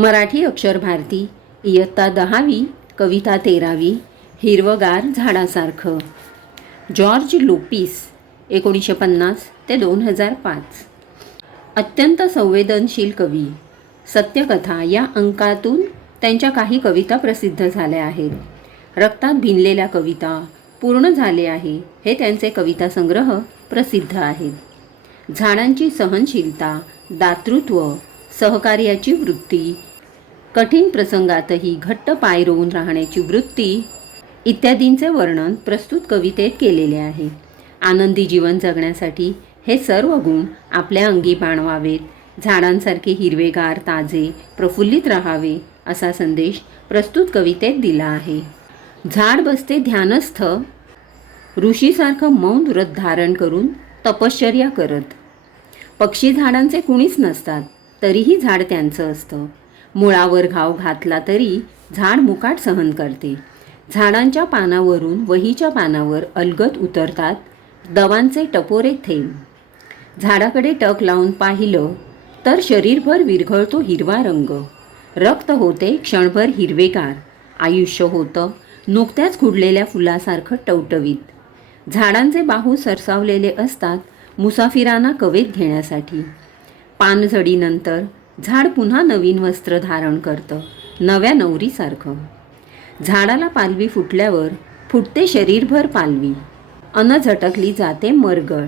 मराठी अक्षर भारती इयत्ता 10वी कविता 13वी हिरवगार झाडासारखं. जॉर्ज लोपिस 1950 ते 2005. अत्यंत संवेदनशील कवी. सत्यकथा या अंकातून त्यांच्या काही कविता प्रसिद्ध झाल्या आहेत. रक्तात भिनलेल्या कविता, पूर्ण झाले आहे हे त्यांचे कविता संग्रह प्रसिद्ध आहेत. झाडांची सहनशीलता, दातृत्व, सहकार्याची वृत्ती, कठीण प्रसंगातही घट्ट पाय रोवून राहण्याची वृत्ती इत्यादींचे वर्णन प्रस्तुत कवितेत केलेले आहे. आनंदी जीवन जगण्यासाठी हे सर्व गुण आपल्या अंगी बाणवावेत, झाडांसारखे हिरवेगार, ताजे, प्रफुल्लित राहावे असा संदेश प्रस्तुत कवितेत दिला आहे. झाड बसते ध्यानस्थ, ऋषीसारखं मौन व्रत धारण करून तपश्चर्या करत. पक्षी झाडांचे कुणीच नसतात, तरीही झाड त्यांचं असतं. मुळावर घाव घातला तरी झाड मुकाट सहन करते. झाडांच्या पानावरून वहीच्या पानावर अलगद उतरतात दवांचे टपोरे थेंब. झाडाकडे टक लावून पाहिलं तर शरीरभर विरघळतो हिरवा रंग. रक्त होते क्षणभर हिरवेगार. आयुष्य होतं नुकत्याच खुडलेल्या फुलासारखं टवटवीत. झाडांचे बाहू सरसावलेले असतात मुसाफिरांना कवेत घेण्यासाठी. पानझडीनंतर झाड पुन्हा नवीन वस्त्र धारण करतं, नव्या नवरीसारखं. झाडाला पालवी फुटल्यावर फुटते शरीरभर पालवी, अन झटकली जाते मरगळ.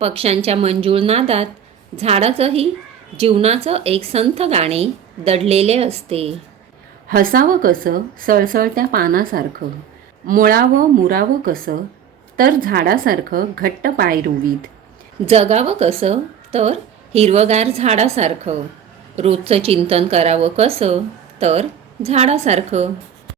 पक्ष्यांच्या मंजूळ नादात झाडाचंही जीवनाचं एक संथ गाणे दडलेले असते. हसावं कसं सळसळत्या पानासारखं, मुळावं मुरावं कसं तर झाडासारखं घट्ट पाय रोवीत. जगावं कसं तर हिरवगार झाडासारखं. रोजचं चिंतन करावं कसं तर झाडासारखं.